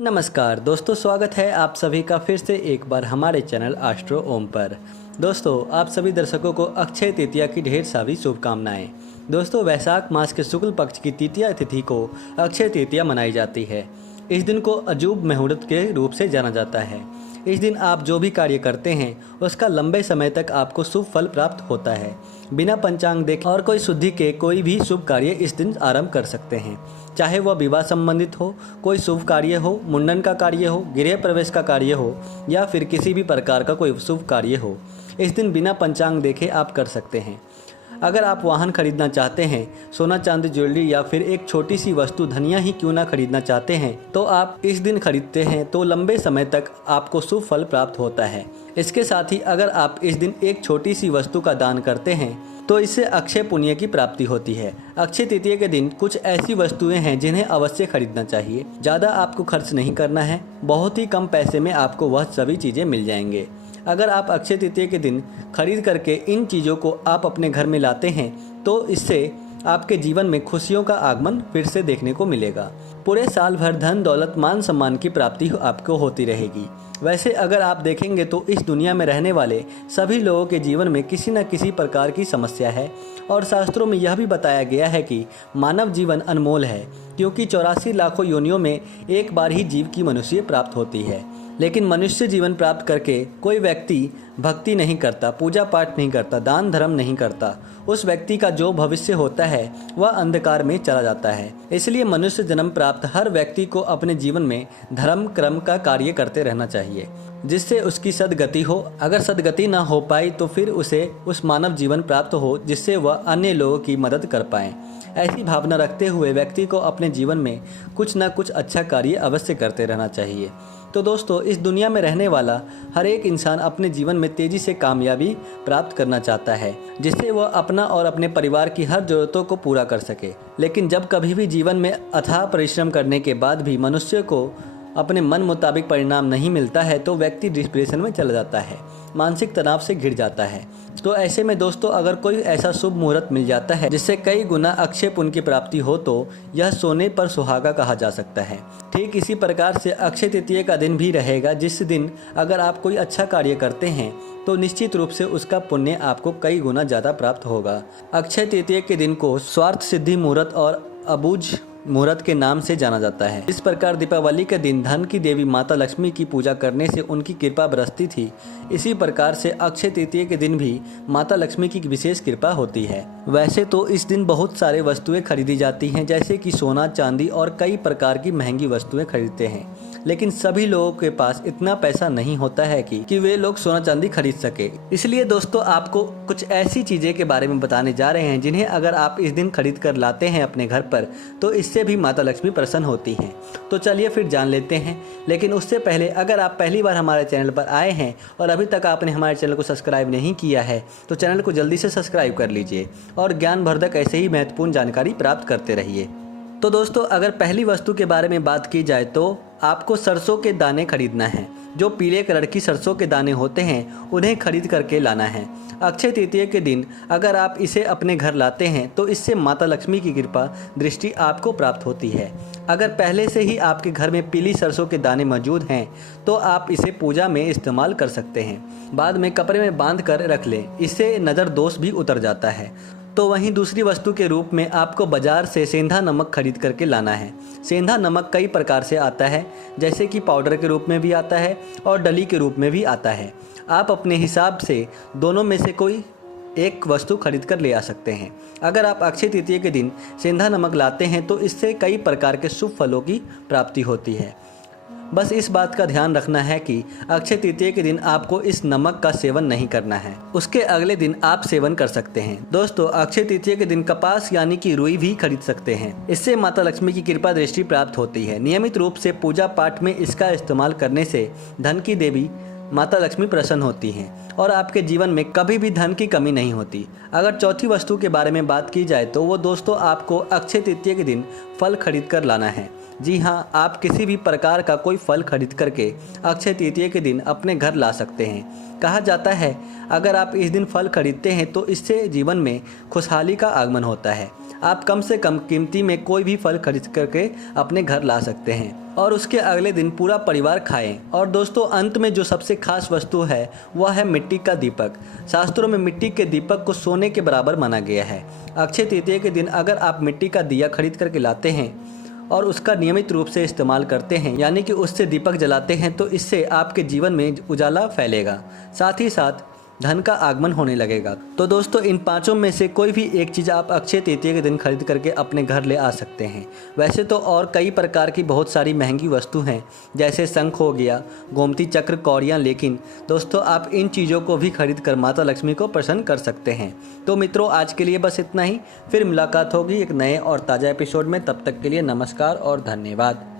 नमस्कार दोस्तों, स्वागत है आप सभी का फिर से एक बार हमारे चैनल एस्ट्रो ओम पर। दोस्तों, आप सभी दर्शकों को अक्षय तृतीया की ढेर सारी शुभकामनाएं। दोस्तों, वैशाख मास के शुक्ल पक्ष की तृतीया तिथि को अक्षय तृतीया मनाई जाती है। इस दिन को अजूब मुहूर्त के रूप से जाना जाता है। इस दिन आप जो भी कार्य करते हैं उसका लंबे समय तक आपको शुभ फल प्राप्त होता है। बिना पंचांग देखे और कोई शुद्धि के कोई भी शुभ कार्य इस दिन आरंभ कर सकते हैं, चाहे वह विवाह संबंधित हो, कोई शुभ कार्य हो, मुंडन का कार्य हो, गृह प्रवेश का कार्य हो या फिर किसी भी प्रकार का कोई शुभ कार्य हो। इस दिन बिना पंचांग देखे आप कर सकते हैं। अगर आप वाहन खरीदना चाहते हैं, सोना चांदी ज्वेलरी या फिर एक छोटी सी वस्तु धनिया ही क्यों ना खरीदना चाहते हैं, तो आप इस दिन खरीदते हैं तो लंबे समय तक आपको शुभ फल प्राप्त होता है। इसके साथ ही अगर आप इस दिन एक छोटी सी वस्तु का दान करते हैं तो इससे अक्षय पुण्य की प्राप्ति होती है। अक्षय तृतीया के दिन कुछ ऐसी वस्तुएं हैं जिन्हें अवश्य खरीदना चाहिए। ज़्यादा आपको खर्च नहीं करना है, बहुत ही कम पैसे में आपको वह सभी चीज़ें मिल जाएंगे। अगर आप अक्षय तृतीया के दिन खरीद करके इन चीज़ों को आप अपने घर में लाते हैं तो इससे आपके जीवन में खुशियों का आगमन फिर से देखने को मिलेगा। पूरे साल भर धन दौलत मान सम्मान की प्राप्ति आपको होती रहेगी। वैसे अगर आप देखेंगे तो इस दुनिया में रहने वाले सभी लोगों के जीवन में किसी न किसी प्रकार की समस्या है और शास्त्रों में यह भी बताया गया है कि मानव जीवन अनमोल है, क्योंकि 84 लाखों योनियों में एक बार ही जीव की मनुष्य प्राप्त होती है। लेकिन मनुष्य जीवन प्राप्त करके कोई व्यक्ति भक्ति नहीं करता, पूजा पाठ नहीं करता, दान धर्म नहीं करता, उस व्यक्ति का जो भविष्य होता है वह अंधकार में चला जाता है। इसलिए मनुष्य जन्म प्राप्त हर व्यक्ति को अपने जीवन में धर्म कर्म का कार्य करते रहना चाहिए, जिससे उसकी सद्गति हो। अगर सद्गति ना हो पाई तो फिर उसे उस मानव जीवन प्राप्त हो जिससे वह अन्य लोगों की मदद कर पाए। ऐसी भावना रखते हुए व्यक्ति को अपने जीवन में कुछ न कुछ अच्छा कार्य अवश्य करते रहना चाहिए। तो दोस्तों, इस दुनिया में रहने वाला हर एक इंसान अपने जीवन में तेज़ी से कामयाबी प्राप्त करना चाहता है, जिससे वह अपना और अपने परिवार की हर ज़रूरतों को पूरा कर सके। लेकिन जब कभी भी जीवन में अथाह परिश्रम करने के बाद भी मनुष्य को अपने मन मुताबिक परिणाम नहीं मिलता है तो व्यक्ति डिप्रेशन में चला जाता है, मानसिक तनाव से घिर जाता है। तो ऐसे में दोस्तों, अगर कोई ऐसा शुभ मुहूर्त मिल जाता है जिससे कई गुना अक्षय पुण्य की प्राप्ति हो तो यह सोने पर सुहागा कहा जा सकता है। ठीक इसी प्रकार से अक्षय तृतीया का दिन भी रहेगा, जिस दिन अगर आप कोई अच्छा कार्य करते हैं तो निश्चित रूप से उसका पुण्य आपको कई गुना ज़्यादा प्राप्त होगा। अक्षय तृतीया के दिन को स्वार्थ सिद्धि मुहूर्त और अबूझ मुहूर्त के नाम से जाना जाता है। इस प्रकार दीपावली के दिन धन की देवी माता लक्ष्मी की पूजा करने से उनकी कृपा बरसती थी। इसी प्रकार से अक्षय तृतीया के दिन भी माता लक्ष्मी की विशेष कृपा होती है। वैसे तो इस दिन बहुत सारे वस्तुएं खरीदी जाती हैं, जैसे कि सोना चांदी और कई प्रकार की महंगी वस्तुएं खरीदते हैं, लेकिन सभी लोगों के पास इतना पैसा नहीं होता है कि वे लोग सोना चांदी खरीद सके। इसलिए दोस्तों, आपको कुछ ऐसी चीज़ें के बारे में बताने जा रहे हैं जिन्हें अगर आप इस दिन खरीद कर लाते हैं अपने घर पर तो इससे भी माता लक्ष्मी प्रसन्न होती हैं। तो चलिए फिर जान लेते हैं। लेकिन उससे पहले अगर आप पहली बार हमारे चैनल पर आए हैं और अभी तक आपने हमारे चैनल को सब्सक्राइब नहीं किया है तो चैनल को जल्दी से सब्सक्राइब कर लीजिए और ज्ञानवर्धक ऐसे ही महत्वपूर्ण जानकारी प्राप्त करते रहिए। तो दोस्तों, अगर पहली वस्तु के बारे में बात की जाए तो आपको सरसों के दाने खरीदना है। जो पीले कलर की सरसों के दाने होते हैं उन्हें खरीद करके लाना है। अक्षय तृतीया के दिन अगर आप इसे अपने घर लाते हैं तो इससे माता लक्ष्मी की कृपा दृष्टि आपको प्राप्त होती है। अगर पहले से ही आपके घर में पीली सरसों के दाने मौजूद हैं तो आप इसे पूजा में इस्तेमाल कर सकते हैं। बाद में कपड़े में बांध कर रख लें, इससे नज़र दोष भी उतर जाता है। तो वहीं दूसरी वस्तु के रूप में आपको बाजार से सेंधा नमक खरीद करके लाना है। सेंधा नमक कई प्रकार से आता है, जैसे कि पाउडर के रूप में भी आता है और डली के रूप में भी आता है। आप अपने हिसाब से दोनों में से कोई एक वस्तु खरीद कर ले आ सकते हैं। अगर आप अक्षय तृतीया के दिन सेंधा नमक लाते हैं तो इससे कई प्रकार के शुभ फलों की प्राप्ति होती है। बस इस बात का ध्यान रखना है कि अक्षय तृतीया के दिन आपको इस नमक का सेवन नहीं करना है, उसके अगले दिन आप सेवन कर सकते हैं। दोस्तों, अक्षय तृतीया के दिन कपास यानी कि रुई भी खरीद सकते हैं। इससे माता लक्ष्मी की कृपा दृष्टि प्राप्त होती है। नियमित रूप से पूजा पाठ में इसका इस्तेमाल करने से धन की देवी माता लक्ष्मी प्रसन्न होती हैं और आपके जीवन में कभी भी धन की कमी नहीं होती। अगर चौथी वस्तु के बारे में बात की जाए तो वो दोस्तों आपको अक्षय तृतीया के दिन फल खरीद कर लाना है। जी हाँ, आप किसी भी प्रकार का कोई फल खरीद करके अक्षय तृतीया के दिन अपने घर ला सकते हैं। कहा जाता है अगर आप इस दिन फल खरीदते हैं तो इससे जीवन में खुशहाली का आगमन होता है। आप कम से कम कीमती में कोई भी फल खरीद करके अपने घर ला सकते हैं और उसके अगले दिन पूरा परिवार खाएं। और दोस्तों, अंत में जो सबसे खास वस्तु है वह है मिट्टी का दीपक। शास्त्रों में मिट्टी के दीपक को सोने के बराबर माना गया है। अक्षय तृतीया के दिन अगर आप मिट्टी का दिया खरीद करके लाते हैं और उसका नियमित रूप से इस्तेमाल करते हैं, यानी कि उससे दीपक जलाते हैं, तो इससे आपके जीवन में उजाला फैलेगा, साथ ही साथ धन का आगमन होने लगेगा। तो दोस्तों, इन पांचों में से कोई भी एक चीज़ आप अक्षय तृतीया के दिन खरीद करके अपने घर ले आ सकते हैं। वैसे तो और कई प्रकार की बहुत सारी महंगी वस्तु हैं, जैसे शंख हो गया, गोमती चक्र, कौड़ियाँ, लेकिन दोस्तों आप इन चीज़ों को भी खरीद कर माता लक्ष्मी को प्रसन्न कर सकते हैं। तो मित्रों, आज के लिए बस इतना ही। फिर मुलाकात होगी एक नए और ताज़ा एपिसोड में। तब तक के लिए नमस्कार और धन्यवाद।